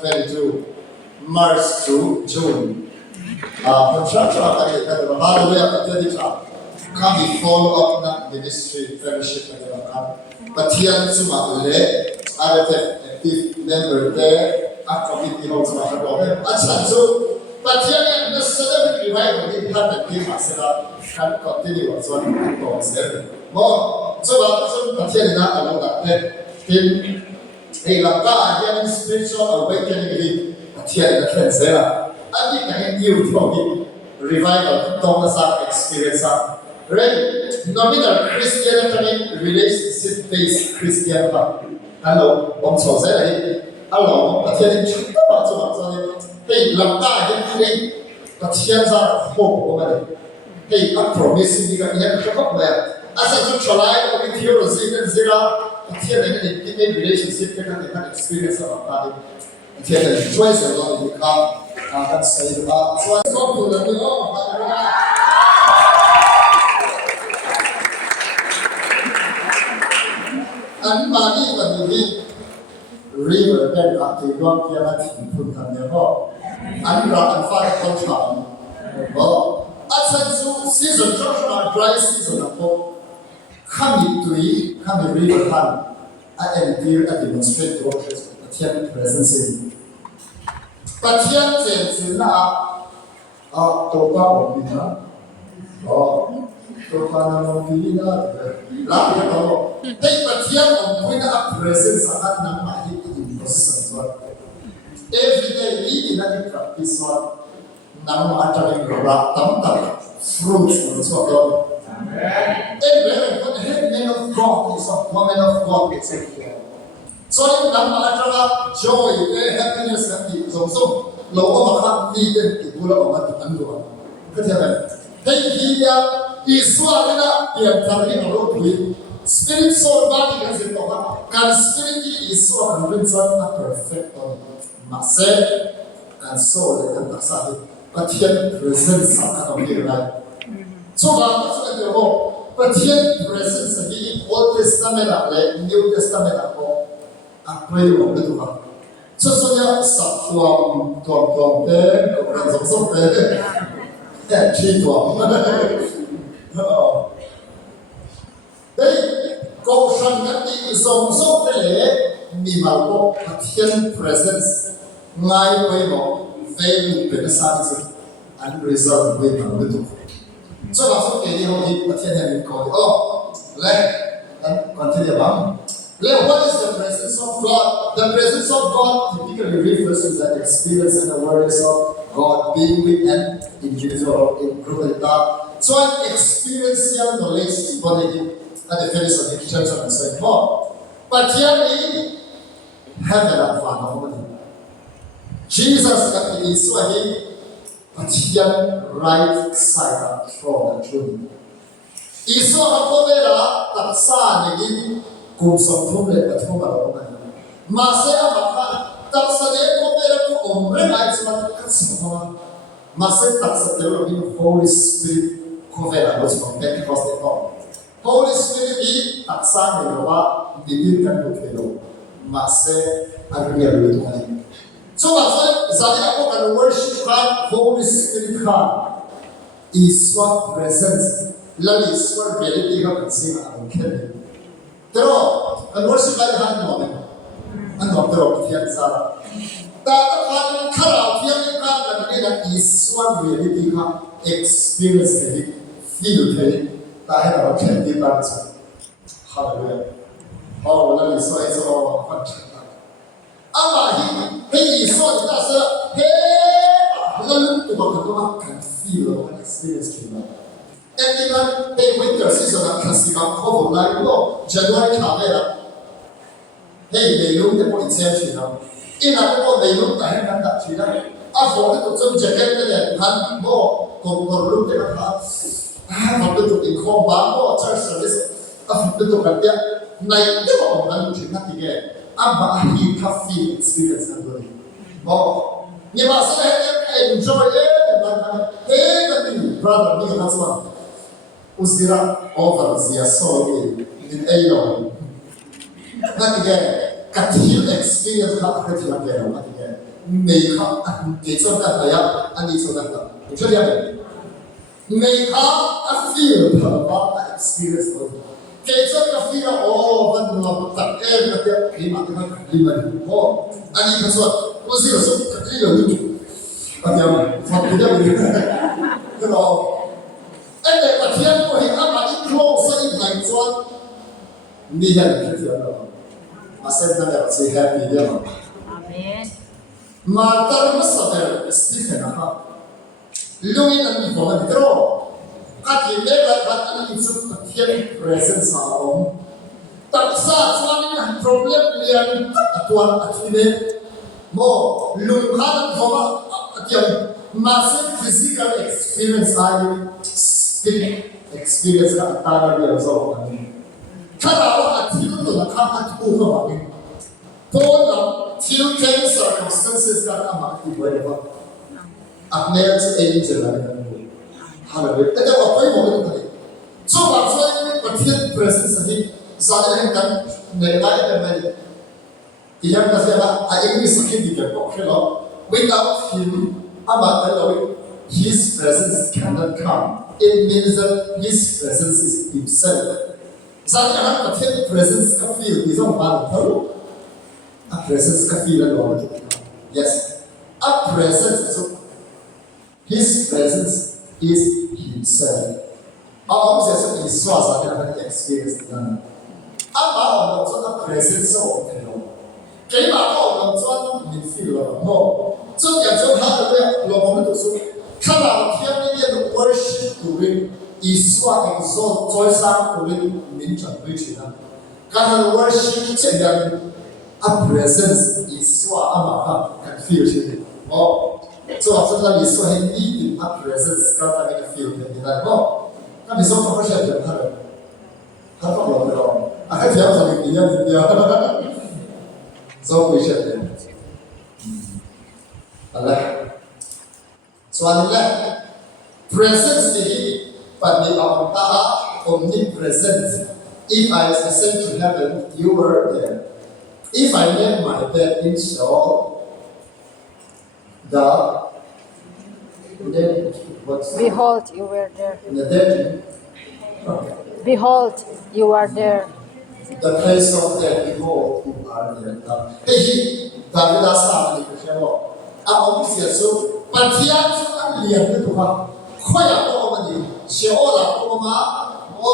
22 March to June. Can we follow up that ministry fellowship Pathian Suma active member there, a committee holds my so Pathian and the celebrity revival in Hatan Kimasela can continue as one more. So Pathian along that hey, Laka, spiritual awakening, Pathian the Kensera. I think I knew from revival, Thomas experience. Right? Nominal Christian relationship-based Christian. Hello, I'm so sorry. Hello, Pathian hey, Laka, Pathians are hope over there. Hey, I'm promising you can have a couple there. As I try with your Lalnunzira, Pathian intimate relationship can experience of our Pathian choice a lot of you can say so I come to the and money when you river then up to one year put on the wall. And rock and fire contract. Well, as season, dry season of hope. Come to eat, come to river hand. I am here to demonstrate to Pathian presence. Pathian Chenchilna, Topa Opina, Topa Opina, Lalnunzira. Hey, Pathian Opina presence at Nama in process. Every day, we in a practice one. Nama attering rock, fruits, so every man of God is a woman of God. So, Nama joy, happiness, and so low of a need to pull over the underworld. Hey, here is Swalina, the Pathian road with spirit, soul, body, as it can spirit is so convinced a perfect Mase and soul and Tasadi. Pathian presence of the life. So, that's the whole Pathian presence of the Old Testament and New Testament. I pray for the so, Sonia, Sapsuam, Tom, there, or some there, cheap one. They go from that so Mimalco, Pathian presence, my way of very beneficent and result with a little. So, that's okay, you Pathian and continue on. What is the presence of God? The presence of God typically refers to the experience and awareness of God being with an individual in group. So I'm experiencing knowledge body at the finish of the church and so forth. But here heaven and Father. Jesus got the Israel, but here right side from the throne. Israel taksa kung something that Masaya Maka, Taksade, Kopera, I Katsuma, Masay Taksade, the Holy Spirit, Kovera, was from Pentecost. Holy Spirit, Taksani, the Dilkan, Masay, and we are with him. So, as I can worship God, Holy Spirit, God is what presence, love is what reality of the and Kelly. Pero, ang worship ay hand ano pero Pathian Sara. Tatapang karaw yang ikan nila is one reality ka experience it, feel it, dahil ako candy dance. Hallelujah. Oh, wala iso pagkakita. Ama hey iso ita sa lalu tuwa kan feel and experience kina. And even a winter season at Kasigang Kovo, like January Camera. Hey, they look at what it's actually now. In a more, they look at him and that she died. I thought it was some jacket and more, look at her. I have a little in combat or church service. A little at that night, never nothing again. I'm a tough feel experience and doing. Oh, you must enjoy it. Hey, brother, me, that's one. Uzira over the soul in Ayon. Not again, Katil experience not again. 每康给做干的呀，安利做干的，你说这样的，每康啊 feel 的话啊 experience 的，给做个 feel 哦，问我大概那个起码那个里面哦，安利他说我是有时候可以有一种，啊这样，我比较有，对吧？哎，我天，我阿妈一 close 一来转，你看你是这样的。Masih nak si happy dia mah. Amin. Mata masaber Stephen apa. Lungin ang ibawan dito. Kati mega kati itu Pathian presence aom. Taksa suami ang problem lian atuan atine. Mo lungkan koma atian masih physical experience ayo spirit experience ka antara dia so. Kalau atiru tu nak atu kau ni, pun till ten circumstances kan amat dibuat apa, apne tu angel lah ni, halawe. Tapi apa yang mau kita ni? So bapa Pathian presence ni, saya kan negai negai. Dia kasi apa? Ayat ini sakit dia kok kalau without him, amat kalau his presence cannot come. It means that his presence is himself. Saya akan Pathian presence ka feel, isang bang tahu? A presence ka feel ano? Yes, a presence. So his presence is himself. Ang saya iswa sa akin experience na. Ama ang so a presence so ano? Kaya ba ako ang so ni feel mo? So yan so ha na lo mo to so. Kana Pathian ni yan worship to win. 以说exalt 在上我们民众对起呢，刚才 worship 这样 a presence 以说阿玛哈 can feel 起哦，做这个你说很 need a presence 刚才那个 feel 的，你看哦，那你说怎么写的？他放我的哦，啊，还调整你要，怎么写的？好了，说完了 ，presence 的。But the Taha omnipresent. If I ascend to heaven, you were there. If I made my bed in Sheol, Behold, you were there. The dead. Behold, you are there. The place of death, behold, who are there. Hey, David asked me to share. I'm so, but he answered and liam to her. 快呀！我们的小了，我们哦，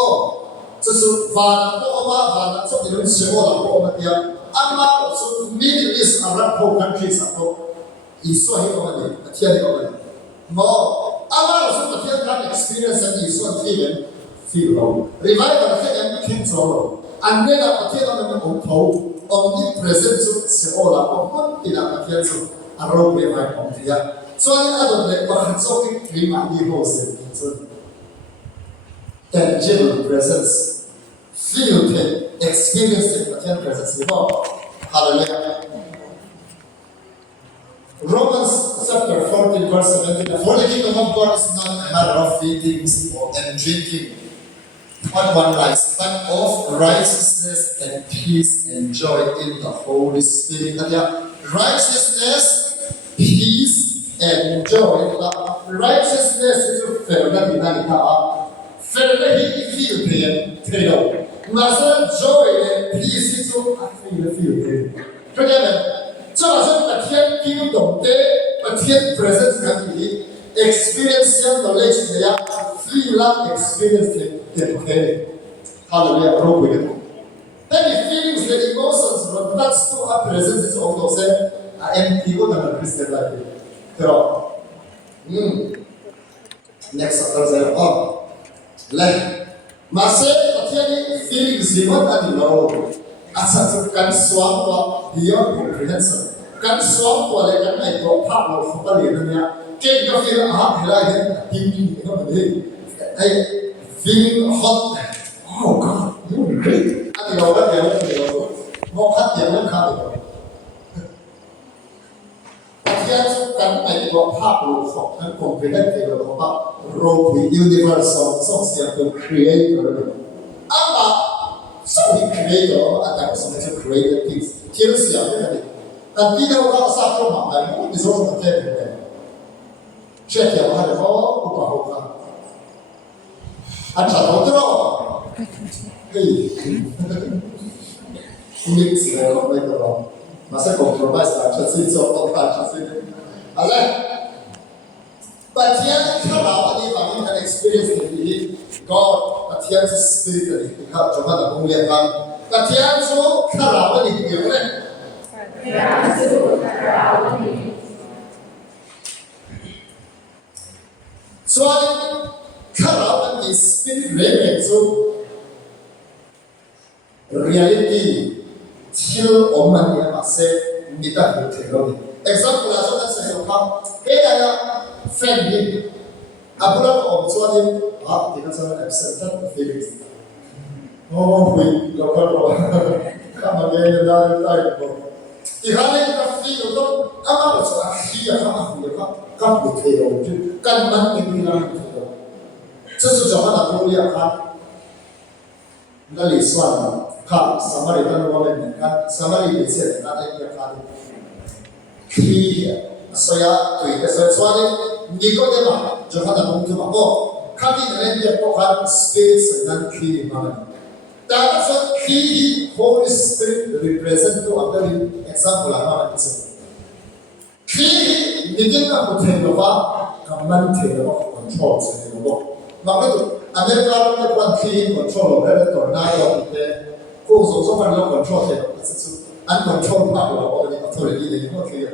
这是反我们反这里人小了，我们的阿妈是 Middle East Arab countries 上头，以说黑我们的天的我们的，哦，阿妈是我天堂 experience 以说天人 feel 了 ，revival 天人听着了，安那个天堂的红头 omnipresent 是小了，我们的那个天是阿罗贝买红的呀。 所以那种人，我很受益于满地后生，是 tangible presence, feel it, experience it, Pathian presence 以后 ，Hallelujah. Romans chapter 14 verse 17. For the kingdom of God is not a matter of feeding and drinking, what one likes, but of righteousness and peace and joy in the Holy Spirit. Righteousness, peace. And joy, righteousness is a fair that in any time. Fair that he feel pain, Master joy and peace is a feel pain. Together, so as a Pathian kingdom, Pathian presence can be experience knowledge, feel experience the pain. Hallelujah. Then the feelings, the emotions, but that's to our presence is also said, I am people than a Christian life. Pero, next chapter saya masih Pathian feelings limot at laro. Asal kan suatu beyond comprehension. Kan suatu oleh karena itu apa mau kembali kita feel hilangnya tinggi feeling hot. Oh God, you great. Ati orang yang mau hati yang lengkap. Pathian kan itu apa mau kan comprehend itu apa roh universal source yang creator. Apa so he creator ada sesuatu created things. Kira siapa tadi? Dan tidak orang satu makna so okay. Check your heart all. I try to hey. Mix it up like a must compromise. I just see so but here come out if I can experience the God, but here is spirit that have to have a only one. But here so come out in the so I come out and the spirit realm so reality till Oman Yamase Mita Hotel. Example as well as I come, hey, I am friendly. Abura of Swanim, because of absent feelings. Oh, we local come again and die. If I make a feel, I'm also here, come with you, come back in the just to John Abulia, Lali Swan, come, somebody done woman, somebody said, not in your family. Here, Soya, to it, so it's one, Nicodema, Johanna Mumtuma, coming and then the spirits and non key money. That's what key Holy Spirit represent to a very example of key begin a hotel command of controls in the book. America one key control of the tornado there, who's also under control, uncontrolled power of the authority in the clear.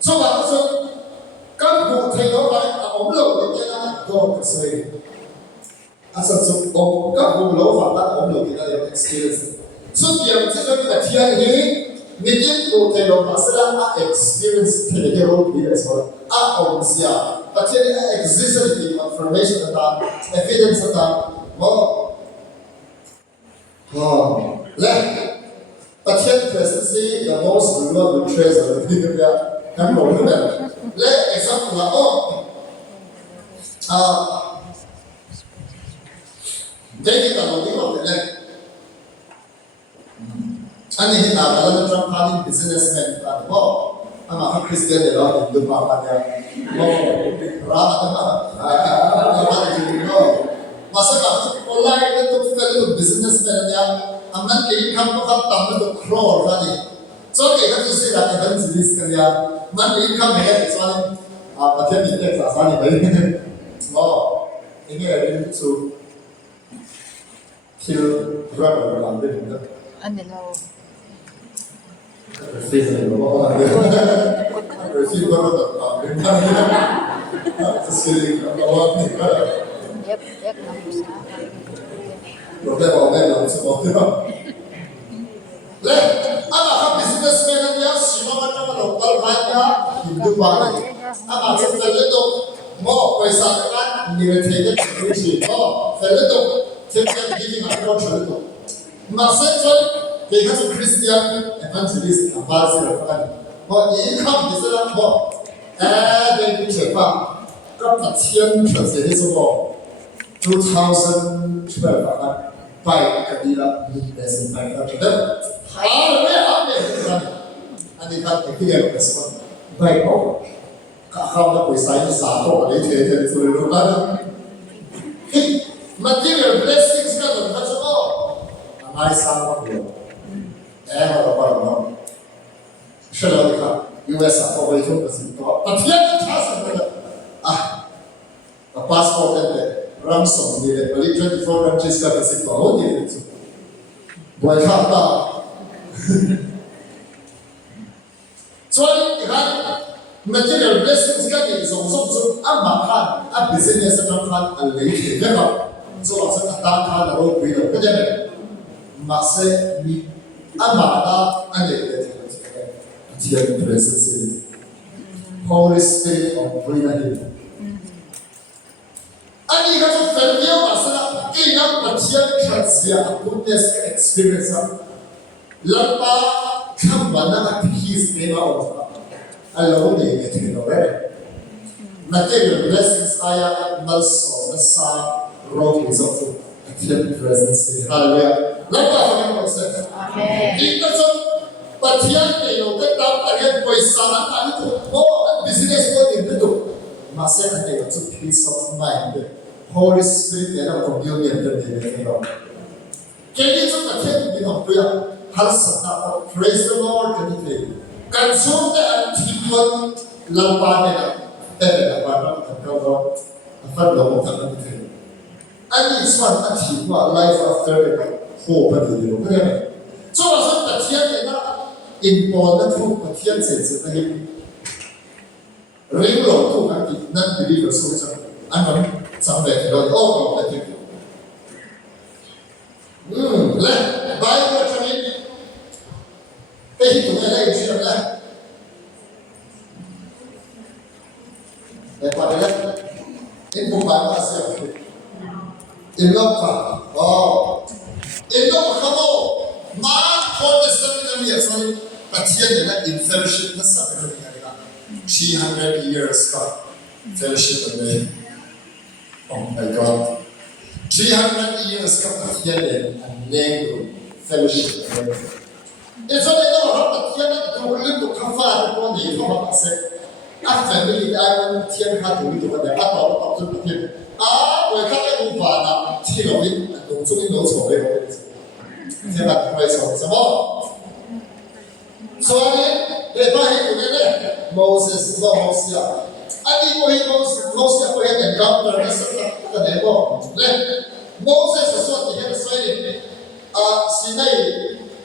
So I also come to take over a blow again, go to say. As a so, God will love that all of experience. So, the material here, begin to tell us experience the hero as well. But here exists the confirmation of that, evidence of that. But here, presently, the most valuable treasure of the Biblia. Let example, David are looking at the leg. And he had a Trump having businessmen at the wall. I'm a Christian, they don't do Papa. Masaka, polite to fellow businessmen. I'm not getting come to have to crawl running. So they have to say that events in this area. Money come ahead, it's one. But then it takes us anyway. Oh, in here, to kill rubber around it. And hello. Yep, let I'm a businessman and yes, you know what I'm a little more by Satan, irritated to preach more, a little, take them giving a culture. Master, they have a Christian evangelist, a pastor of money. But the income is a lot more. And they reach a farm. Got Pathian translation more. 2012, by Gilead Prayer Mount to them. And they got the clear response. By God, how the precise Sato, they take it to the Roman. Material blessings got to touch all. I saw what you know. Shalom, US are always focusing. But yet, a passport and the ransom needed, but 24 countries got a sick all needed. Boy, how so material blessings got it. So I'm a business and a lady. So I said, I road with a pedal. Masse, me, Amada, and the presence. Holy Spirit of Prayer. And you have to tell you, Masia, goodness experience. Lapa, come banana, peace, name out. Alone, they get already. Material blessings, I am also the sun, road is also a presence. Hallelujah. Lapa, amen. But here they know that again, boy, son, and Master and they also peace of mind. Holy Spirit and communion that they know. Can you took a ten of prayer? Has praise the Lord can you consume the antiqual Lampanella, and it's one antiqual life after hope and the so was the in important Pathian sense of him. Ring road to non believers, so somewhere, all of that. Let Bible training. Hey, to the ladies, in myself. In love, oh, in love, come on. Man, for the seminary, Pathian in fellowship, the seminary. 300 years fellowship with me. Oh my God. 300 years Pathian and name fellowship with me. It's only no Pathian to live to come far to the say. A family diamond Tian had to live the apple of the Pathian. We can't move on. Tilling and don't know it. They have price of some more. So they buy together. Moses, Moses. I think Moses and God the devil. Moses is what he had to say. Sinai,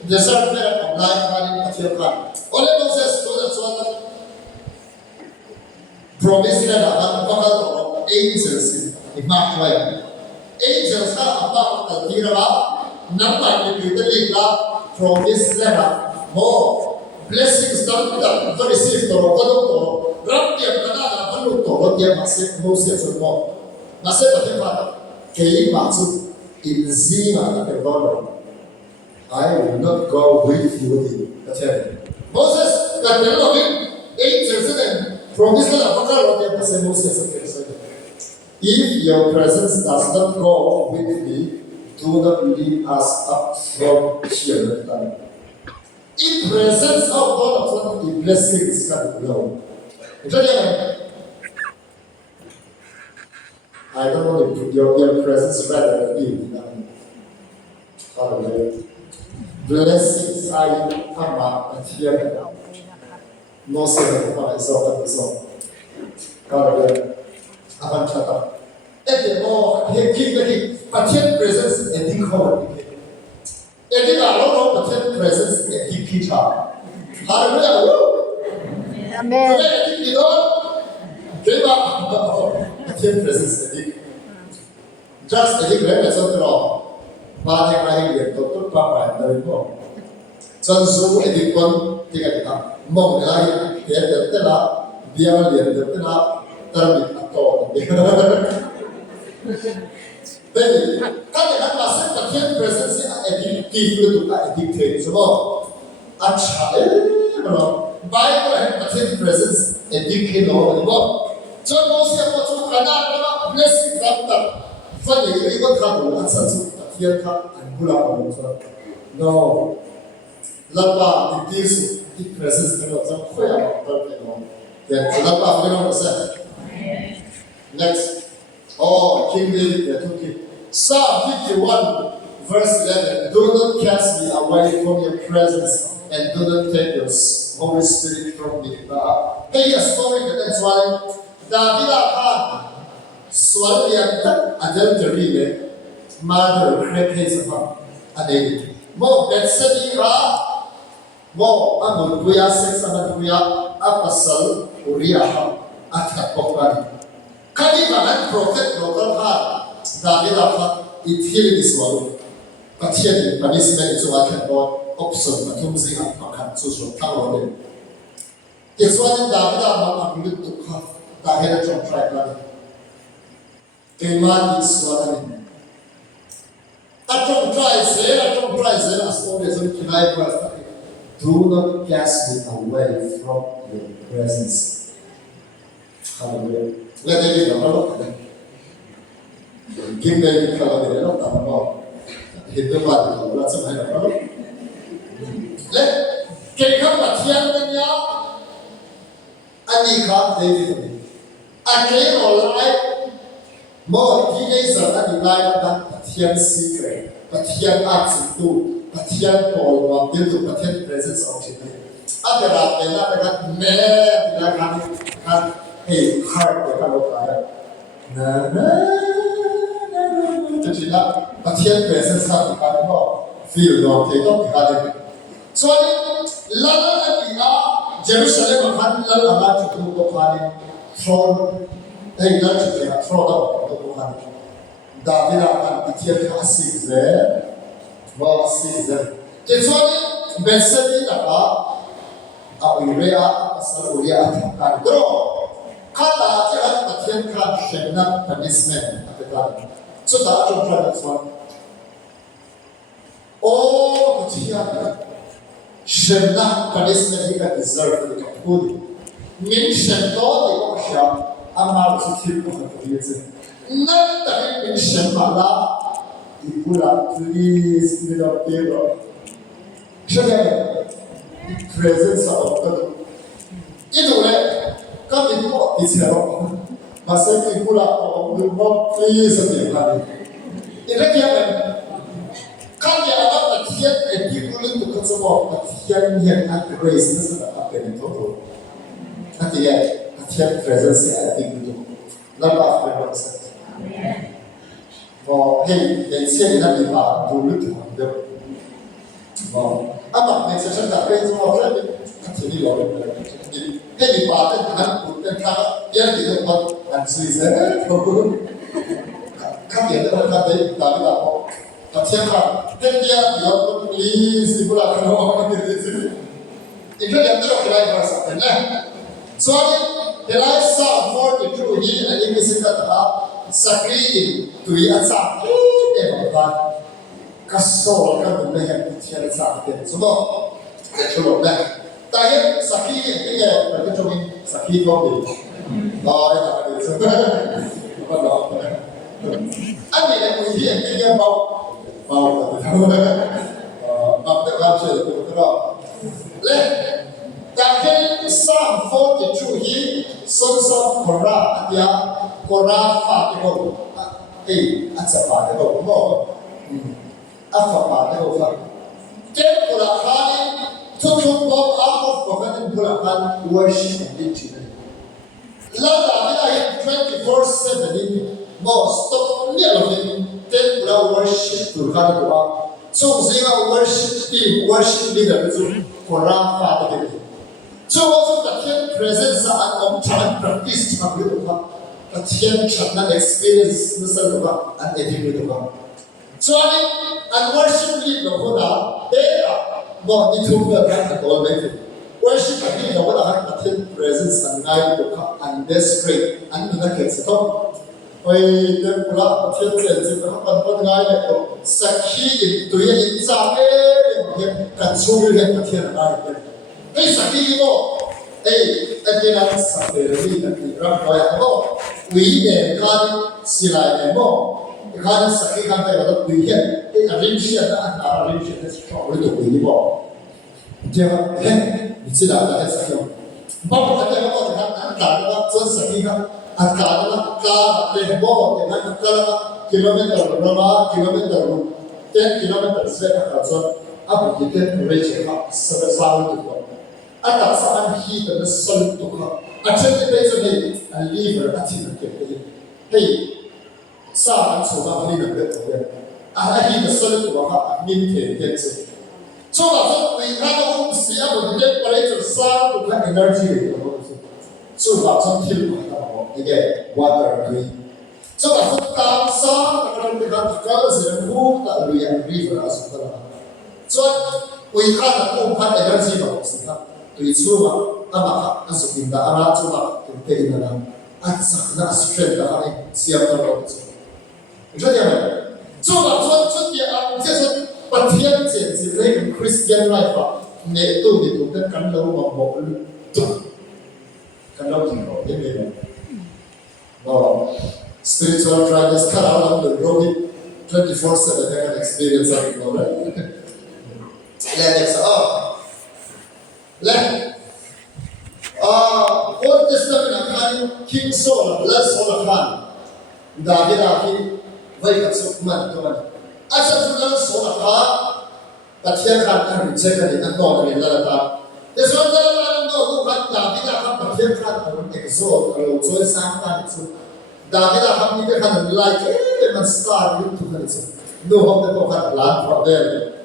the servant of life, running a only Moses was one promised that angels in Mark Way. Angels are about the Tira, number the leader, promised letter, more. Blessings done to receive the Rokoto, Rapia Canada, Valuto, Rotia Moses and more. Masepatifa, Kay Matsu, in Zima, the Lord. I will not go with you, Moses, that the Lord, angels and promised letter, Moses. If your presence does not go with me, do not lead us up from here. In presence of God, the blessings can flow. I don't want to put your presence rather than you. Hallelujah. Blessings are come up and here. No sin of so. Hallelujah. Avantata. And the more he Pathian presence and he called. And they are all Pathian presence and he teach her. Hallelujah. Amen. Pathian presence and he. Just a little bit of law. But I get to Papa and the report. So, so a deep one, take it up. Mong light, get the tela, the alien, the tela, turn it at all. Then, kami ang masih Pathian presence addictive to addicted. So, at Bible and Pathian presence addicted no anymore. So, most of what you cannot blessing that. For the even come and such Pathian come and pull up. No, Lapa it gives the presence of some prayer. Then Lapa we don't say. Next. Oh, King David, the two Psalm 51, verse 11. Do not cast me away from your presence, and do not take your Holy Spirit from me. Hey, a story that that's why David had swallowed adultery, murder, rape his mom, and they more Betsy, more Amuya, sex Amuya, Apostle, Uriah, Atakopani. Kalimangan prophet local heart, David it healing is one. But here the punishment is what can go option, but whom they have not social power. It's one David are not to cut David from tribe. Demand is one. I don't try, as always, do not cast me away from your presence. Hallelujah. Let me give a lot. Give them color, not a lot. Hit the body, lots of hand. Let can come at Tiana, and he can't David. again online more teenagers are in line that Pathian secret, Pathian arts into Pathian Paul, due to Pathian presence of Chile. Other than that, man, like hey, heart, the color. Chila, Pathian presence of the feel no, they don't have it. So, Lalnunzira, Jerusalem, Lalnunzira to do the throne. Hey, let's get a throw out of the one. David and Pathian classics there. Well, see them. It's only message about Awirea, Asaluria, and grow. Kata, Pathian can't shame up punishment at the time. So that's your product one. Oh, Pathian, shame up punishment he can deserve the good. Mean shame all the ocean. Amal suci Tuhan terbiasa. Nanti insyaallah ibulah please tidak kira. Jadi the presence of God. Itu kami kok diceritakan. Masa ibulah Allah please tidak. Ini kiamat. Kami anak Pathian ibulah itu kan semua Pathian yang ada grace itu sudah apa itu tu. Nanti ya. Pathian presence I think itu. Love after ourselves. Oh, hey, yang siapa yang lima dulu tu ada. Oh, apa message tak pernah semua orang ni lalu. Jadi, hey, lima tu kan bukan kah yang dia buat answer saya. Kan dia tu kan dia tapi apa? Pathian kan, dia pun please ibu lah kalau orang dia tu. Itu yang terus kita rasa, kan? So, the last Psalm 42 here, I think is that Sakri to Yatsa, Evan, Castle, come to have Tiaza. So, the true back. Diet Saki, yeah, but it's only Saki Bobby. Oh, it's a I mean, we hear thinking about the culture. That Psalm 42 here, sons of Korah, Korah Fatiho. Hey, that's a Fatiho. No, Alpha Fatiho. Then Korah took him out of Prophet Korah worship and victory. Lada 24/7 more stop near him. Then Korah worship to Korah. So Zima worship team, worship leader to Korah Fatiho. So also Pathian presence and practice Pathian Chenchilna experience and attitude. So and worship lead the they are more into the already. Worship lead the Pathian presence and guide and desperate and the kids at home. Oi, the Pathian presence and guide Saki to it in Zame and so we have Pathian guide. Hey, Saki, hey, again, Saki, we can see like more. You can't Saki can take a we can arrange it and arrange it as strong with the window. It's a film. But I don't have to Saki and Kala, they bought the kilometer, 10 kilometers, up to the reach up, 7,000 to go. At that time, he the solid to come. I checked the base of it and leave her at him. Hey, Sam, so I'm leaving it. I hear the solid to come and maintain it. So we have to see about the temperature of Sam to have energy. So that's until again, water, green. So that's what Sam and the colors and move that we are river as well. So we can't open energy box. Tuisuma ama asukinda ama tuma kumpena na atsa na strength na kami siap na road. Jadi apa? So what dia just Pathian sense like Christian life ne tu kan lalu mau kan lalu ini. Oh, spiritual dryness kalau the road 24/7 dengan experience aku right. Let's Old Testament King Saul let's Saul Khan David Aki vai ka sukman to man asa sunan Saul Khan Pathian Khan an check ni an no ni la ta this one la no ku khan David Khan Pathian Khan an exalt alo choi sang ta ni chu David Khan ni ka khan like man star ni tu khan chu no hom de ko khan lan for there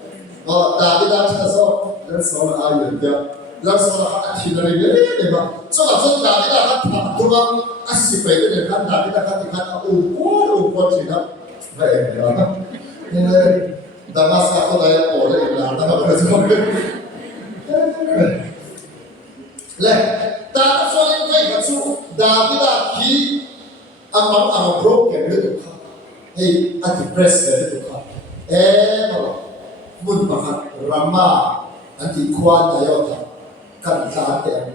David Khan so let's Saul ayu ya let's Saul Khan ni ni ba so la so David Khan tu ba asipai de khan David Khan khan u ti na vai ya Damascus ko dahil po rin lahat ng mga sabi. Le, tapos ulit kay Katsu, David Aki ang broken nito ka. Hey, at depressed nito ka. Munmakat, Rama, anti-Kwan Ayota, kantate.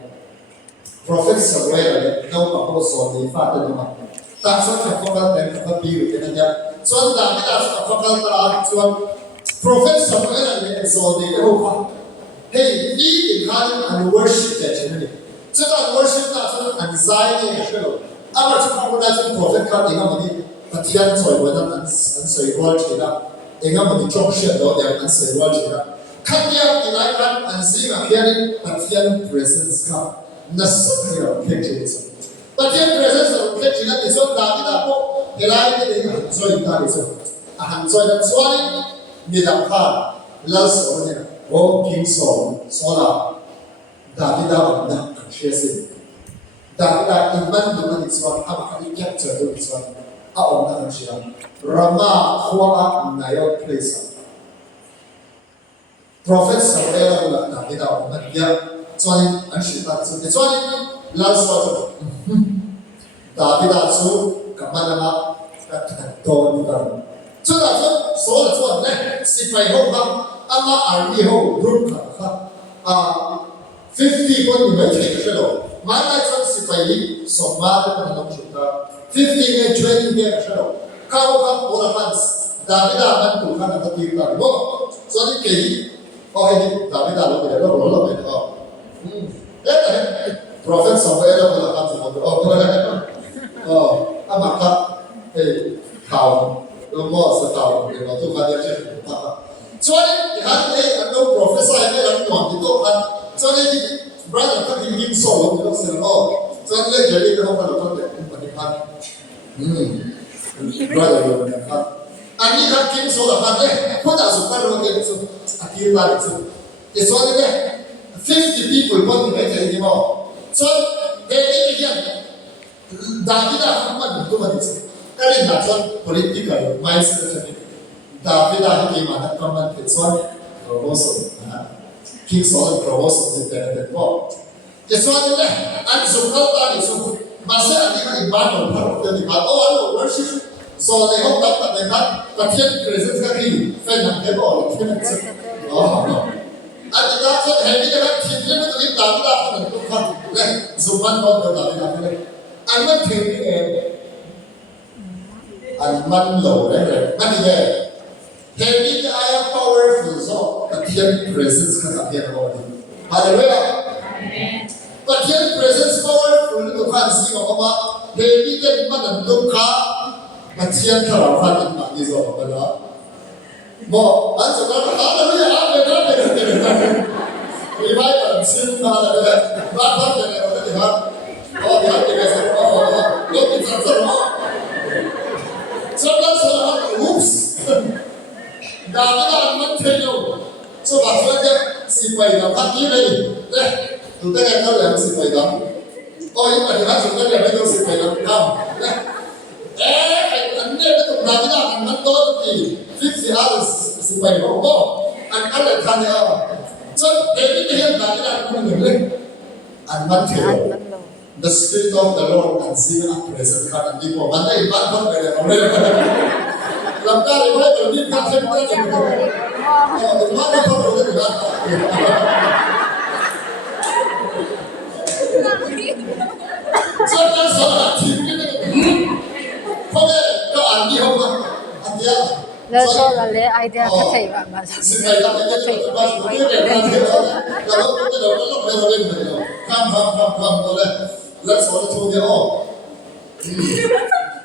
Prophet Samuel, no apostle, ni Father naman. Tapos ang kapag ng kapabiro, kinanya. So, ang David at kapag na Prophet Samuel and exalted Jehovah. Hey, be in heaven and worship that genuinely. So that worship that anxiety and shadow. Our prophet can't even Pathian toy when and say world china. Engam the chop shed or there and say world china. Can't be up in Iran and sing a hearing Pathian presence come. Nasakya pictures. Pathian presence of picture is what David Apo, the light in so in that is and so that's why. Midakha, Las Onia, O King Saul, Sola, Davida, Nak, Shesi. Davida, Iman, is one, Abakani capture, is one, Aon, Shia, Rama, Hua, Nayo, place. Prophet Samuel, Davida, Nadia, Johnny, and Shita, so the Johnny, Las Onia, Davida, so, Kamanama, Don. So that's so that's what next. Si pai ho ha, ama army ho group ha. 50 คนอยู่ในเขตเฉลิมมาได้สัก10 ปีสมมาได้เป็นน้องชุดละ15 เนี่ย20 เนี่ยเฉลิมเข้าครับโอลาฟันส์ดาวิดามันถูกขันกับตีกันบ่ส่วนที่เกี่ยพอให้ดาวิดาลงไปแล้วลงไปแล้วเอ๊ะ prophet สมัยแล้วโอลาฟันส์หมดอามาครับข่าวเราหม้อสตาร์เราทุกคนจะเชื่อส่วนที่ฮันอันนู้น professor ไม่รับหน่วยที่โต๊ะฮันส่วนที่ brother ก็ยิงโซ่ลงที่เราเสียแล้วส่วนเรื่องเจริญเขาก็เราต้องเด็กปฏิพันธ์brother อยู่นะครับอันนี้ครับยิงโซ่ละพันเลยพูดถึงสุภาพเราเด็กสุดอาทิตย์ละสุดแต่ส่วนนี้เนี่ย50 people คนที่ไม่เคยยิงหม้อส่วนเด็กที่ยังดาวิดามันตัวมันสุดKali nasan political mindset ni David ahi mana kaman ketsuan promotion King Saul promotion ni terhadap ko ketsuan ni an sukal tadi sukul masa ani kan iman berharap dari Allah worship so they hope that they have Pathian presence kali fan nak hebo kan Adi nasan heavy kan kita ni tu David akan tu kan Zuman kau David akan Anman tinggi and man low, right? Man here. Heavy the eye powerful, so Pathian presence can appear about him. Hallelujah. Pathian presence powerful, you can't see Mama. Heavy the man and look Pathian caravan in my is of Allah. More, answer hallelujah, hallelujah. Revival and sin, hallelujah. Not happening already, huh? Oh, the other guys are, oh, look, it's answer. Sometimes oops. David akan menjauh. So maksudnya si bayi dapat ini, tu tak tahu yang si bayi dapat. Oh ini adalah sudah yang itu si bayi dapat. Anda itu David akan mentor di 50 hours si bayi dapat. Akan ada tanya. So David ini David akan menjauh. Menjauh. The Spirit of the Lord and sing a present God and people. Mana iman pun beda. Lamkar iman itu ni kacau kita juga. Iman pun beda. Jangan salah tipu ni. Kau ni andi apa? Andi apa? Lalu lalu idea kata iba masa. Sebab kita kita kalau kita dah kalau kita dah kalau kita dah kam boleh. let's all to the all.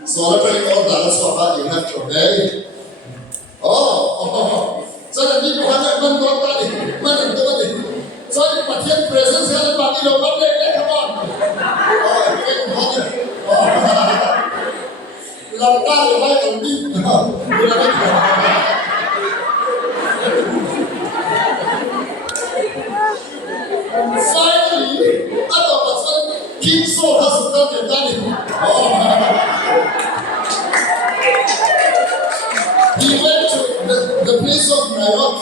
So let's all that so far you have today. Oh, so that you have that one body, one body. So the Pathian presence here, but you know what they come on. Oh, love that like a beat. Finally, I thought King Saul has done it. He went to the place of Nayot.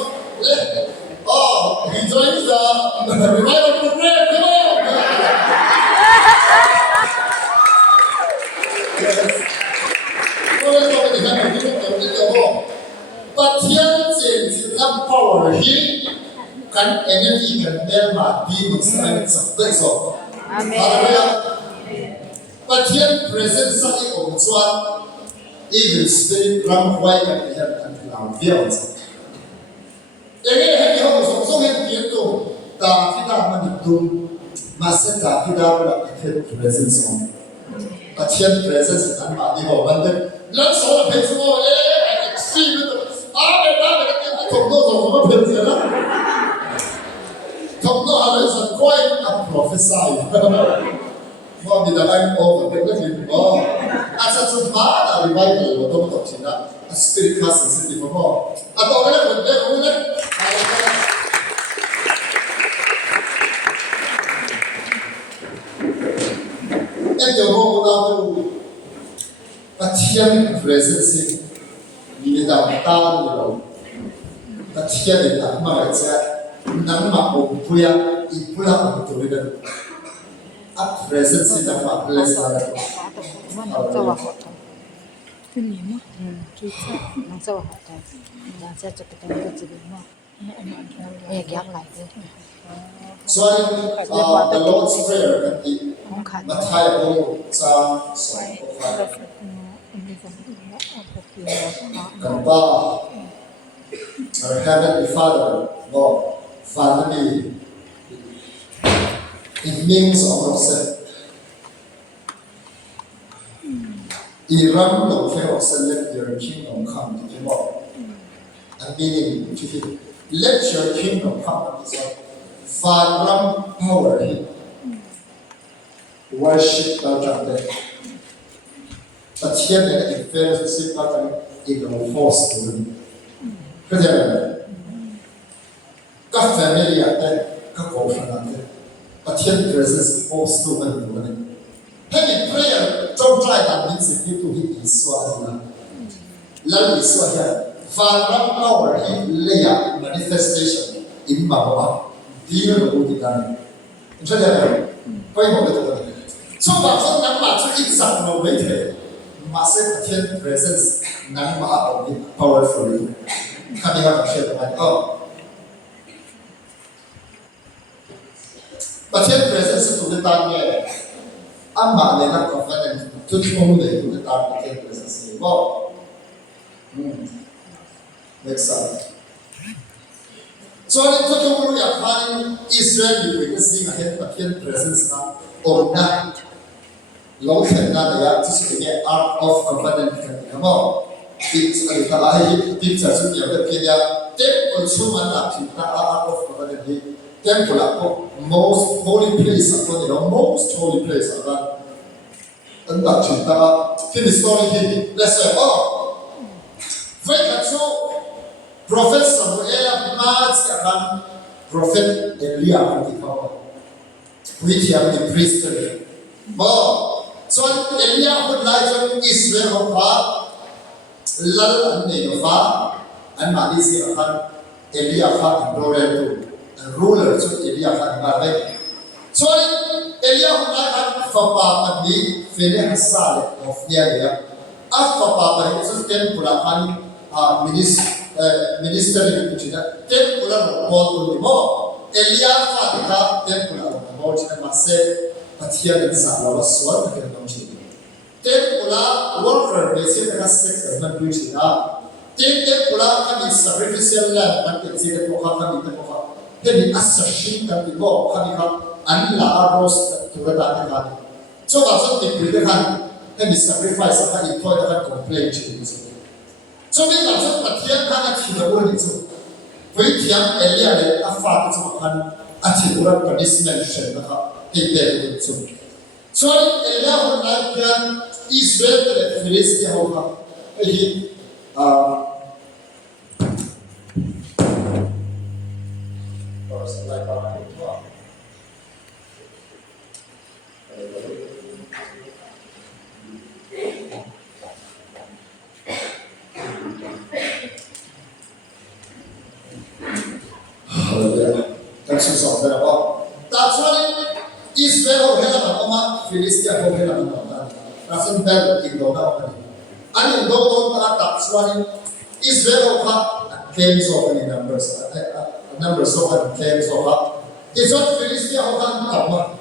Oh, he joins the revival program. Come on! Pathian Chenchilna power he can enemy can bear my demons and something so. Hallelujah. Pathian presence of one evil spirit run white and have and now violence. Again, have you also have you to Tafida Manitum, Master Tafida presence on. Pathian presence and Madi Hovander. Let's all pay for extreme. I don't know what is quite a prophesy. What did I over? Oh, as a father, revival, don't talk to that. A spirit cast in the more. I don't know and the whole Pathian presence without town. Pathian in that marriage, Nama of Puya, Ipula to the up presence in the place. So the Lord's Prayer at the Matthew Psalm our Heavenly Father, Lord, Father me. It means almost Iram no fail let your kingdom come to the world. And meaning to him, let your kingdom come to the world. Father power him. Worship God. But here the fellowship God it will force to him. Because God family at that, God over at that. But here presence force to him. Having prayer, don't try that means if people hit in Swahili. Let me Swahili. Father power him layer manifestation in Mama. Dear Lord, the gun. So, it's a no way. Massive Pathian presence, none of it powerfully. Coming out of shape like, oh. Pathian presence to the time, I'm not enough confident to only to the time Pathian presence. Wow. Next slide. So, in total, we are finding Israel witnessing a head Pathian presence or not. Long and not just to get out of confident can come out. It's a picture to be a temple human out of confident. Temple most holy place upon the most holy place of that. And that to the story here. Let's say, oh, very so Prophet Samuel Mats Prophet Elia of the power. Which have the priesthood. Oh. So Elia would like to Israel of God, Lalnunzira, and Malisi of Elia and ruler to Elia and so Elia would like for Papa me, Fede Sale of Niaria. After Papa, it's a temple minister in China, temple of all the more. Elia Fatica, temple of the Lord and Marseille. Pathian and Sala was sworn to get on children. Tempula, worker, basically has sex and not preaching up. Tempula can be sacrificial land, but it's in the Poha, can be assertion that the law coming up and La Rose to the Vatican. so about the greater hand and the sacrifice of the employer that complain to you. So we got some Pathian hand the world too. We can Elia a father to hand at the word punishment shed in too. So Elia would like Israel the Philistia over he that's why Israel Helama, Philistia Helama, that's in bed in Dona. And in Dona, that's why Israel claims of any numbers, numbers of claims of it's not Philistia Hokama.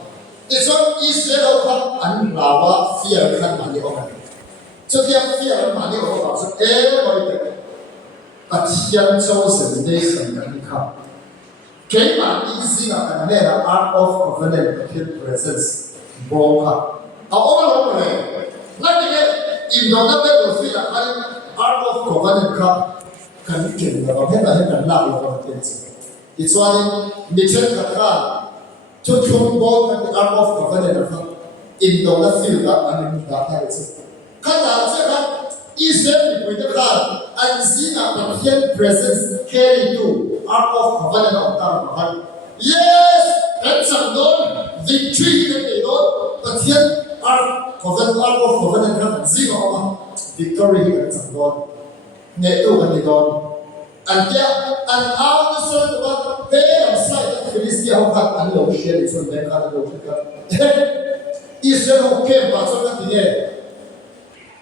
It's not Israel and Lava fear and money over. So they have fear and money over. So everybody, but here chosen nation can come. Came and easy and an art of covenant presence. Broker. All over. Nothing in the number feel like art of covenant can kill the Ohana and love of things. It's why Mitchell Kakran took home both and the art of covenant in the field and that has. Kata is there with the card and see a Pathian presence carry to art of covenant of Tamahan. Yes, that's a known victory that they know, Pathian art of covenant zero victory that's a God. Neto and the God. And yet, and how the son of they are side Philistia and low share it from them and low. Israel came, but so nothing here.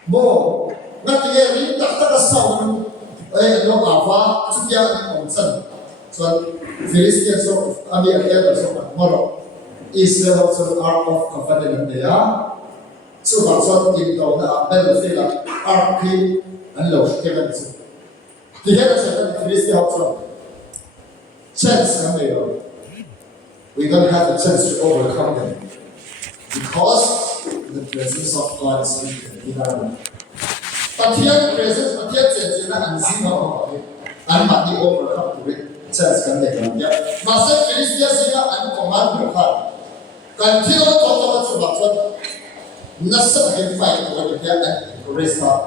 More, nothing here, read the sound, no Ava, to be on son. So, Philistines of America, so tomorrow, Israel also are of covenant they are. So, what's on in the battlefield are clean and low given. The head of the Philistia also. Chance coming. We're going to have a chance to overcome them. Because the presence of God is in our life. Pathian presence, Pathian Chenchilna and Zima and Mati overcome to it. Chance coming. Master Philistia Zima and command your heart. Continue to talk about what Nasa can fight for the and raise her.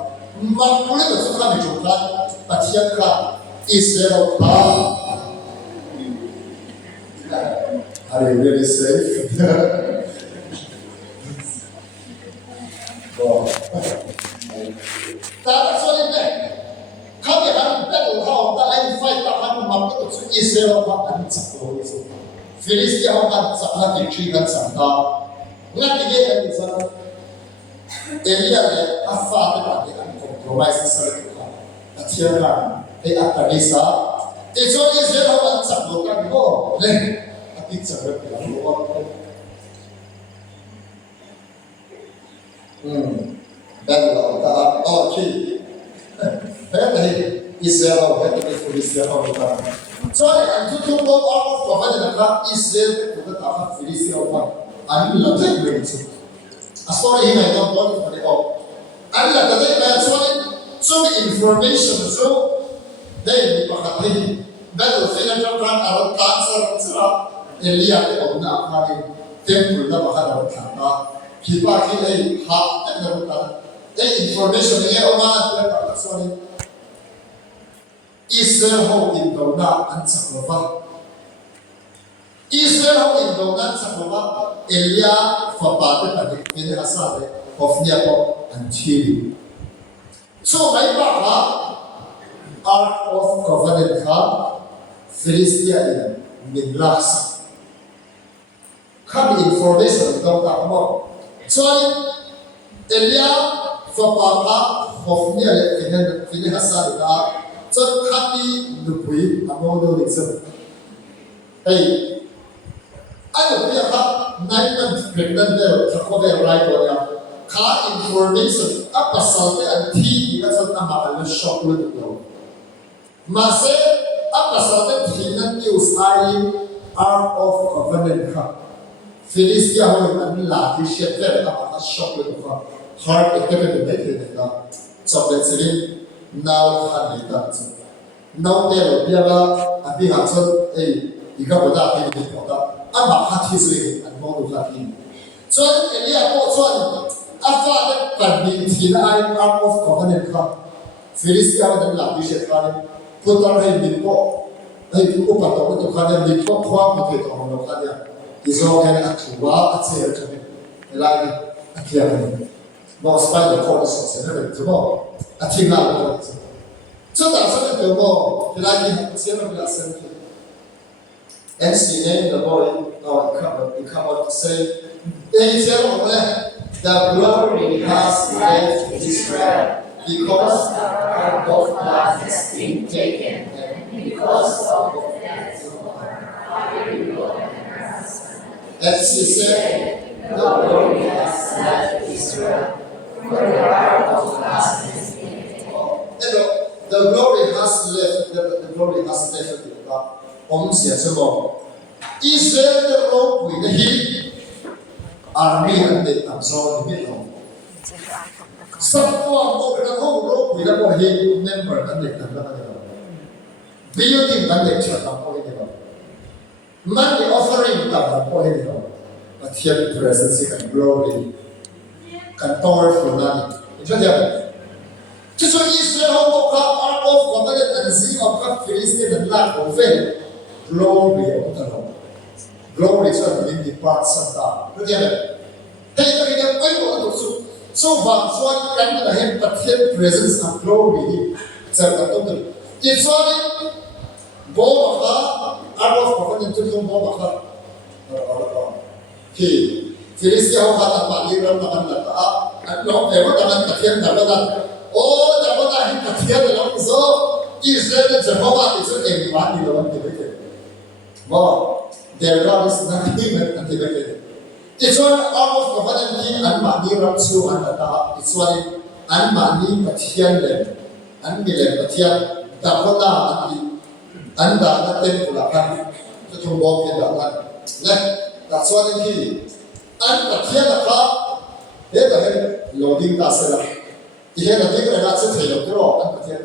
Makuli the Sukami Chukan, Pathian Ka, Israel Ka. Are you really safe? That's what it meant. Come here, battle how I fight the hand to Israel and Sako. Philistia had Saka victory and Santa. Nothing yet is Elia, a father, and compromises at here. They are Tarisa. It's only Israel and Sako can go. A pizza. Battle of the Very Israel, better for Israel. So I took you all of the Israel to the Taha Philistia. I'm not taking it. A story I don't want for the all. I'm not the day so information, so they be battlefield of our cancer, Elia of Napari, temple, Navajo Kata, Kipaki, half, the information here, sorry. Israel in Dona and Sakova. Israel in Dona and Sakova, Elia for Bate and Asade of Niapo and Chile. So, my Papa, Ark of Covenant Car, Philistia in Midlas. Come information, don't talk more. So, Elia for Papa of Niapo and Asade. So happy to be a model example. Hey, I don't be a 9 months pregnant there, Takover right or car information, up a salt and tea because of the shop with the door. Mase, up a salt and tea and news, I are of covenant cup. ฟิลิสเตียเขาอันหลาที่เชื่อเรื่องอะไรก็ช็อกเลยว่า heart เอกเป็นแบบนี้นะสอบเป็นสิ่งน่าขันนิดนึงน้องเด็กเบี้ยละอันที่หาชนอีกคนได้ที่ดีกว่าอันมาขัดที่สุดอันมองดูขัดที่ส่วนเอเลียก็ส่วนอาฟาเด็กปัดบินที่นั่นอาร์มอฟคอมพานีครับฟิลิสเตียมันหลับที่เชื่อกันพูดตอนให้บินโป้ให้ผู้ปกครองตัวขัดเนี่ยบินโป้ความมันเกิดของเราขัดเนี่ยที่สองแค่อัดว่าอัดเสียจังเลยอะไรอัดเสียเลยบอกสไปเดอร์คอร์สเสียเลยจะบอกอัดทิ้งหน้าเลยส่วนแต่ส่วนเดียวก็อะไรเสียมันละเสียเลย and see the boy it come out to say they tell the glory has left Israel because the heart of God has been taken and because of the death of her husband. And she said, the glory has left Israel for the heart of God has been taken. The glory has left the glory has left God. 我们写什么？以色列的罗鬼的黑，阿米人的当初里面有，什么我们的后罗鬼的罗黑 member 人的当那个，building 人的全当过黑的，money offering 当过黑的，a 天 presence 跟 glory，跟 powerful 那里，你说这样？就说以色列后我看 out of 我们的人性，我看菲利斯的人烂口费。Glory of the Lord. Glory is what we depart Santa. Look at it. Hey, look at it. So far, so one can have Pathian presence of glory. It's what Boba, out of Covenant to Boba. He, Philistia had a Maliran and no, they were not Pathian. Oh, the one I had Pathian. So, Israel Jehovah is a body of the Wow, their God is nothing but anticipated. It's one almost covenant and money runs through and the top. It's one and money Pathian them and Milan Pathian, Dakota and the temple to walk in the land. That's one key. And Pathian the top, they have loading Tasela. He had a bigger that's a tail of the rock and Pathian.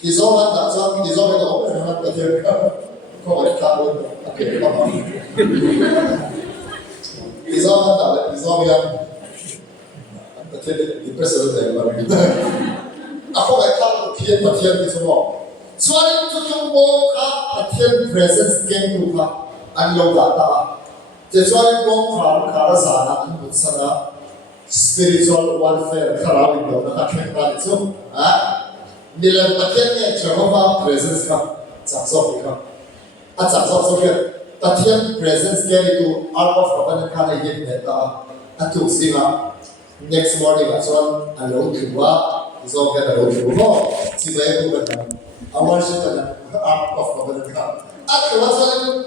He's all that's one, he's all the open and Pathian. It's all that is all young. The president, I hope I can't appear Pathian this morning. So I took your walk up, Pathian presence came to her and Logata. That's why I walk Karasana and Mutsana, spiritual warfare, Karawin, the Pathian Palitsu. Milan Pathian, Jehovah presence come, Saxophicum. At some Pathian presence carry to out of Covenant Kana Yin Meta at Tuxima. Next morning, as one, a low to what is all get a low to go. See where you went. I worship an out of Covenant Kana. At the one,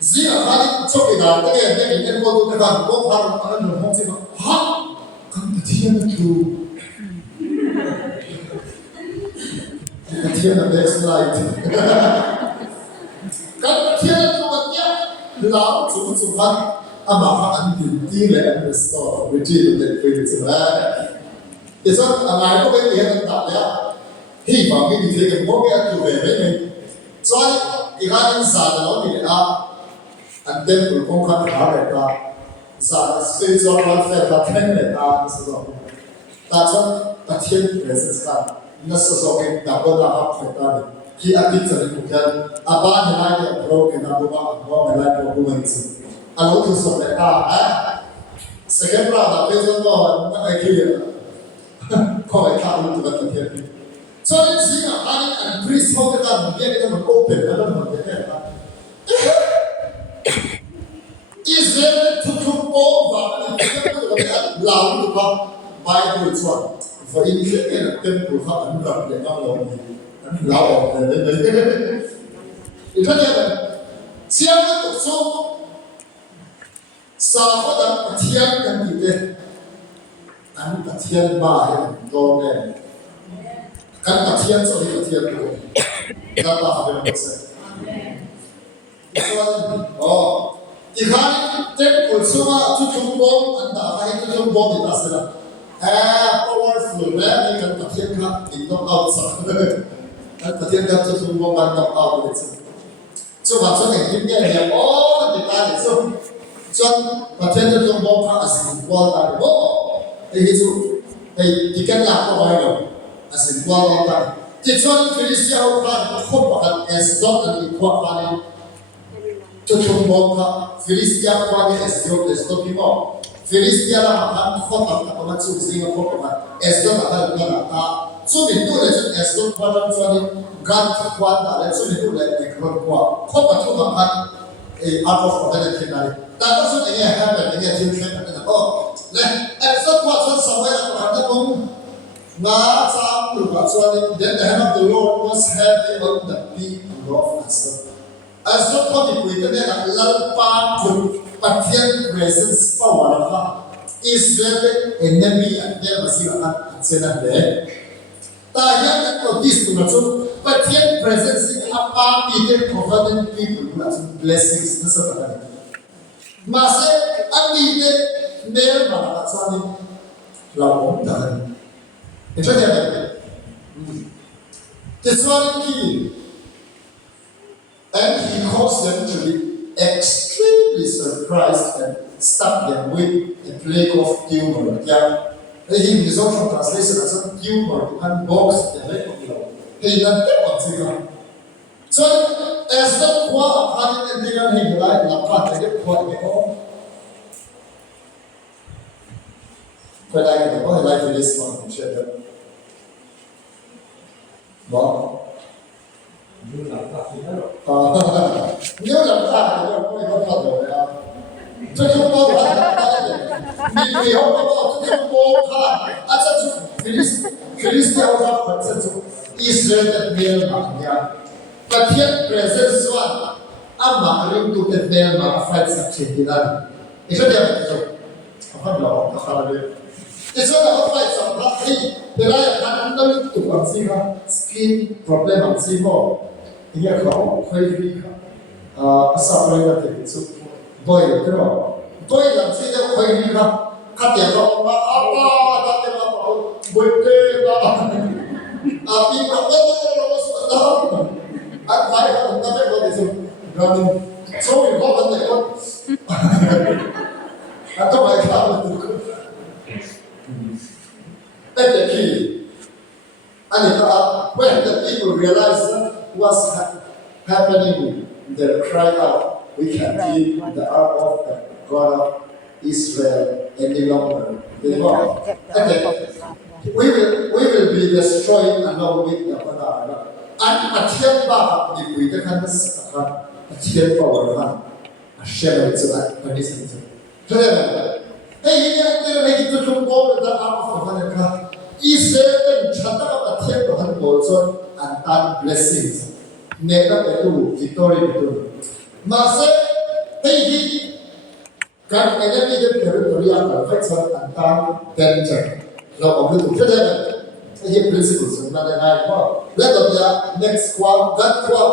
Zina Hani took it out again, and go to the gun, go hard and home. Ha! Come Pathian to Pathian next night. 跟天主一樣，老祖宗啊，阿媽媽安定啲咧，restore，會知道你會點咧？其實阿媽嗰邊嘢咁大咧，希望佢哋嘅冇嘅做嘅俾你，所以而家啲撒攞嚟啊，安定佢公開下嚟㗎，撒 spiritual warfare 佢聽嚟㗎，是咯，但係白天嘅是啥？那是說嘅打過打好睇㗎。He acted as a cooker. Abang helai broke na buka, abang helai broke bumansi. Alo tu sampai ta, second round apa tu tu nak kiri, kau ikat lu tu kan kiri. So ini sih hari and priest mau kita dia kita open, ada mau kita. Israel tutup over, kita tu lalu tu kan Bible tu kan. For ini kita temple kan anda dia nak lalu. Lão thì có nghĩa là xem cái tổ số sao có đấng Pathian cần gì đây anh Pathian ba hay đồ này kan Pathian so hi Pathian đồ ta ba hay một sự so อีกครั้งเจ็บปวดสู้ว่าชุดชุมบงอันตรายชุดชุมบงติดตัดสินpowerful แม้ในการปะเทียนครับติดต้องเอาสักการปะเทียนครับชุดชุมบงมันต้องเอาเลยสิส่วนบางส่วนอย่างที่เนี่ยโอ้ติดตาเลยส่วนปะเทียนชุดชุมบงครับสิ่งว่าตาโอ้ไอ้ที่สุดไอ้ที่กันหลักก็ไว้เนาะสิ่งว่าตาที่ส่วนฟิลิสเตียนครับเขาบอกกันเอสดอตอันนี้ควบคุมชุดชุมบงครับฟิลิสเตียนควบคุมเอสดอตเอสดอตพี่บอกฟิลิสเตียนละมันเขาทำกับมันสู้สิ่งที่เขาบอกว่าเอสดอตอะไรกันล่ะตาสู้มิตัวเลยชุดเอสดอตควบคุมส่วนนี้การที่ควบคุมอะไรสู้มิตัวเลยเด็กคนกว่าเขาบอกทุกอย่างอาร์ตของอะไรที่ไหนแต่ก็ส่วนอย่างเงี้ยแค่แบบอย่างเงี้ยที่แค่แบบนั้นก็เลยเอสดอตควบคุมสมัยนั้นก็ทำงาซ้ำหรือว่าส่วนนี้ the hand of the Lord was heavy on the people of Israel อันสุดท้ายคุยกันเนี่ยลัลปาคุณปัจจัย presence ป่าวนะครับอิสราเอลเอ็นบีอันเดียร์มาสิครับเช่นนั้นเลยแต่ยังนั้นก็ดิสตุนะจุดปัจจัย presence นี่อาปาปีเดอร์ covenant people นะจุด blessings นั่นสักการณ์มาเสอันนี้เนี่ยเมื่อมาแล้วส่วนนี้เราผมจะเห็นไหมเนี่ยที่ส่วนนี้ and he caused them to be extremely surprised and struck them with a plague of tumor. Yeah, he result from translation as a tumor and box the leg of the he not get what they got. So as the qua upon it and they got him like the part they get what they all. But I like this one, share them. Wow. Nếu làm ta thì không có được đâu. Chứ không có được vì không có chứ không có à chứ Philistine ra phần chứ Israel that male mà nha. But here presence one amma ring to the male mà fight section đi ra. Ý cho đẹp chứ. Không lo không lo. Ý cho là fight some party. Để lại hắn nó tụ bằng gì ha? Skin problem bằng gì không? Ini kalau kau ini asal orang itu itu boy itu boy yang sih dia kau ini kata kau apa kata kau boy ke tapi kalau orang sudah apa yang kata kau itu kan so ini kau kata kau atau baik apa itu tapi ani tak when the people realize what's happening, they cry out, we can keep the ark of the God of Israel any longer. We will be destroyed along with the Father. And Pathian ba if we can Pathian power share it to that condition. Hey, you to go with the ark of the Father. Israel chata Pathian to have also and that blessings. Never betul, victory betul. Masa ini kan enemy dia territory yang perfect antara danger.เราบอกดูแค่ไหนไอ้ principles มันได้ก็แล้วต่อไป next ความกันความ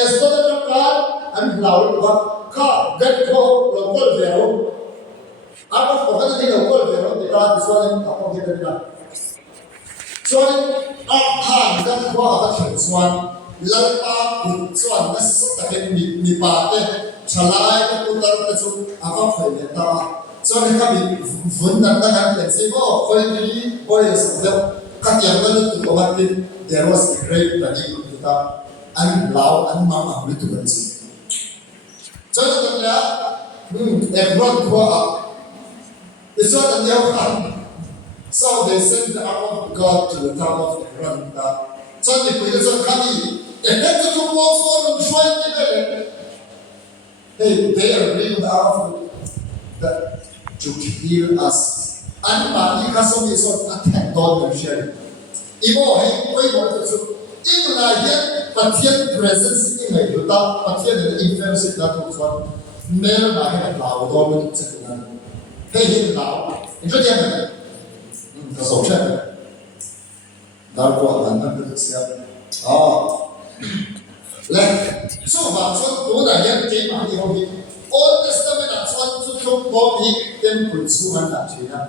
as theการอันเราว่าข้ากันความเราก็เดี๋ยวapa pokoknyaที่เราก็เดี๋ยวติดตามส่วนนี้apa kita tidakส่วนอ่านกันความก็ถึงส่วนลัลปาขุดส่วนนั้นสุดแต่เป็นมีปาเต้ฉลายก็ตุตันก็จุapaเคยเห็นตาส่วนนี้ก็มีฝุ่นนั่นกันเป็นสิ่งว่าคนนี้บริสุทธิ์แล้วก็ยังไม่รู้ตัวว่าที่ there was a great study ตุตาอันเราอันมาไม่ถูกกันสิส่วนนั้นแล้วeveryone กลัวที่ส่วนนั้นเดียวกัน so they sent the ark of God to the town of Hebron ส่วนที่คุยกันส่วนคำนี้แต่เด็กจะถูกมองส่วนมันช่วยที่ไหน they are bringing the ark that to heal us อันมาที่ข้าสมิส่วนอันแทนตอนหนึ่งเชียร์อีโม่ให้ไม่หมดจะสุดอีกหน่อยเนี่ยปัจจัย presence ที่ไหนดูตาปัจจัยใน influence ที่ถูกส่วนเมื่อมาให้เราโดนมันจะเป็นอะไรให้เห็นเราเห็นตัวอย่างไหมก็สมใช่ไหมเราก็อ่านนั่นเป็นเสียและสู้บางส่วนตัวไหนยังเก่งมากที่เขาดีโอ้ temple suhan na china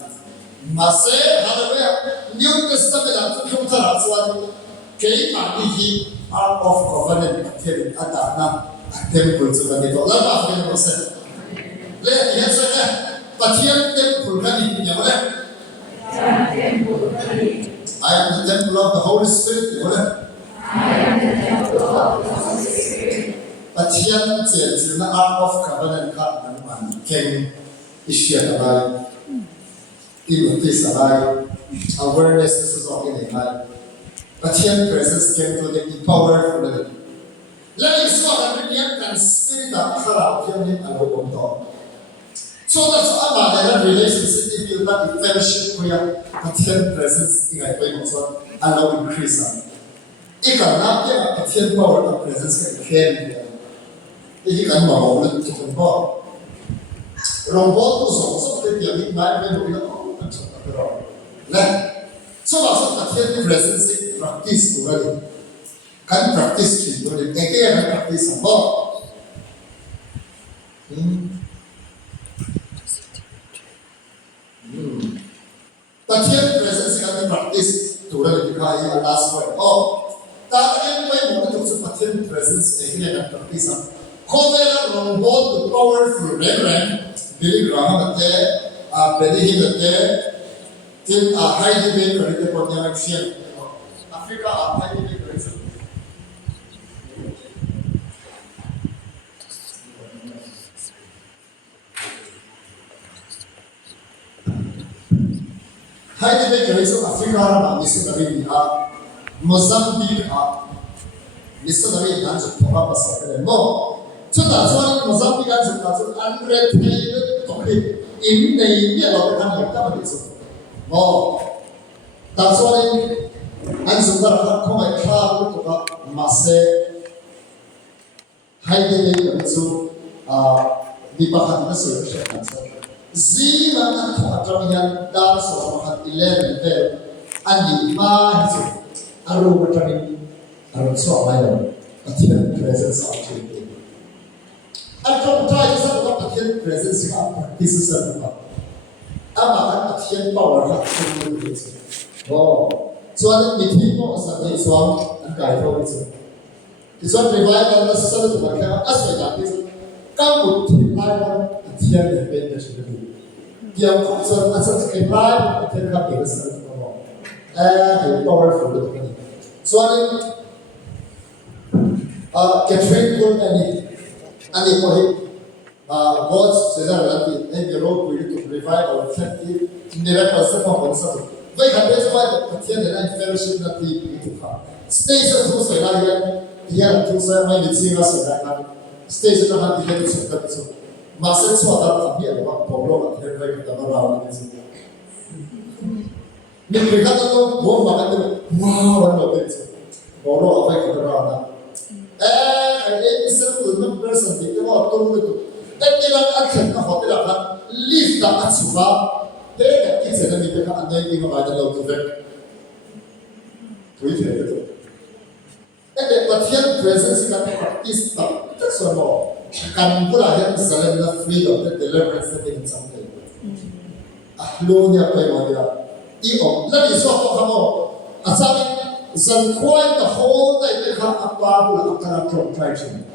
mase hallelujah New Testament at yung taraswan kay hi Ark of Covenant Pathian adana temple suhan dito lama ka na sa le yes na Pathian temple kani niya wala I am the temple of the Holy Spirit wala Pathian Chenchilna Ark of Covenant ka naman king isya tabay notice awareness this is all in a life. Pathian presence came to the powerful. Let us walk and can spirit of Kara Pianin and Ogonto. So that's about the relationship in that fellowship where Pathian presence in a way also allow increase. It can not be a Pathian power of presence can carry. It can move to the ball. Robot was also the young man. So also Pathian presence practice already. Can practice it already. Again, practice more. Pathian presence can practice already because he last word. Oh, that again by moment of Pathian presence again can practice. Cover robot the powerful reverend Billy Graham there, Benny there. Till high debate करते पड़ते हैं action Africa high debate करते हैं high debate करते हैं Africa ना मिस्र नबी बिहा मोज़ाम्बिक मिस्र नबी दान जो थोड़ा बस करते हैं मो जो ताज़वान मोज़ाम्बिक दान जो ताज़वान अनरेटेड तो कि इन नहीं ये लोग kan लगता है that's why I'm so glad I come and travel to Marseille. High day to the Pathian solution. Zina and Tomatramian dance of 11 there, and the man a robotomy, and so I Pathian presence of children. I come try to set up Pathian presence of this is a Ama Pathian power has to do it. Oh, so I think people are saying so and guide for it. It's not revival and the son of the camp as well as this. Come with life Pathian and bend the children. The concern as such a life Pathian can be the son of the law. And powerful. So I think get trained good and the God says that maybe road we need to revive our family in the person of oneself. They can raise by the Pathian and fellowship that we need to have. Stays of those here to say my meeting us at that stays of the head of the episode. Masses what are here about Polo and the around this. We got to know wow, and of it. Polo affected around. And a simple person, they want to That action of hotel lift the Atsuba, they it's an enemy anointing by the Lord to them. And the Pathian presence can practice that's one more. Can put a hand selling the freedom, the deliverance that in something. Ahlonia Paymodia. Eo, let me swap of more. A son quite the whole day they come up to a contraction.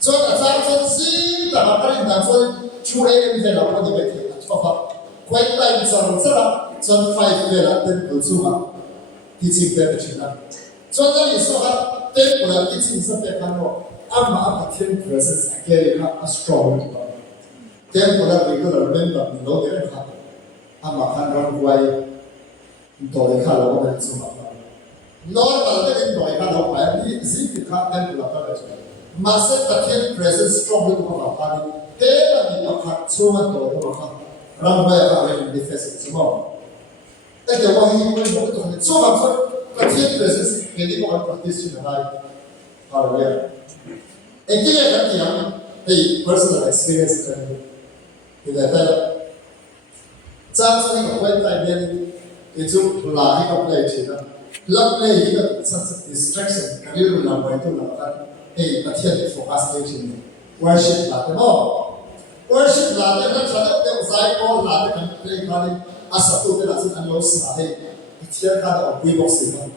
So that's why see the happening that's why 2 a.m. then I want to make it. Quite like some 5 then Consuma teaching them the China. So that is so that they were teaching something. I'm a Pathian presence again a strong. Then for that we could remember no they have. I'm a hundred way into the color of Consuma. Not a little into a color of the Zinc can't temple. Master Pathian presence strongly to our party. They are in your heart so much to run where I the face tomorrow. And the one he will so much Pathian presence getting on practice in the life. Hallelujah. And then the personal experience in the time. Something when I did it took lying of play. Love play such a distraction. A little number to love. Hey, Pathian for us teaching worship like the Lord. worship ลาเด็กฉันเด็กใจก็ลาเด็กเรื่องการอาศัยตัวเป็นสิ่งอันล้ำสาเหเทียนการออกวิบอกสิ่งนั้น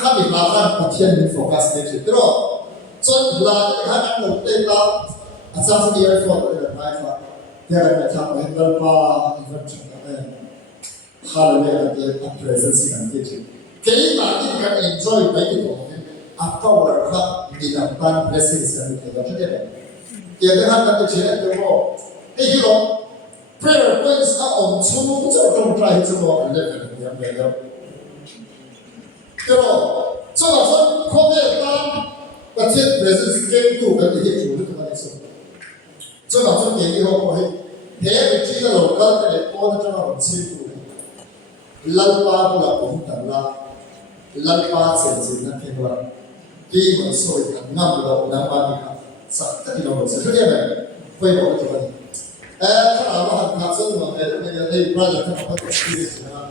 ข้ามีลาการปฏิญาณโฟกัสในจุดตรงจนลาเด็กข้าหนุนเต็มตาอาจารย์ที่เรียนฟอร์ดเลยไม่ฟังเดี๋ยวเราจะทำให้เราป้าอีกคนชนะเนี่ยข้าเลยเดี๋ยวทำ presence สิ่งนี้จริงแค่มาที่การ enjoy ไปที่ตรงนี้after work ครับมีลำพัง blessings กันอยู่ที่เราจะได้เดี๋ยวถ้าการจะเชื่อเดี๋ยวว่าไอ้ที่เรา prayer points อ่ะองค์ชูจะต้องใช้จะบอกอะไรกันอย่างไรแล้วเดี๋ยวจะว่าคนคนเดียวกันประเทศ presence เก่งตัวกันที่อยู่ที่ตรงนี้สุดจะว่าคนเก่งที่เขาบอกให้เฮ้ยที่เราก็ได้โอนจะมาชี้ตัวลัลปาบุลาผมตั้งละลัลปาเซนซินักเทวะที่มันสวยงามเราน้ำมันนี่ครับสักที่เราเสร็จแล้วเนี่ยคุยบอกตัวนี้ข้าราชการส่วนมากเนี่ยไม่ได้พระราชการเขาต้องชี้นะ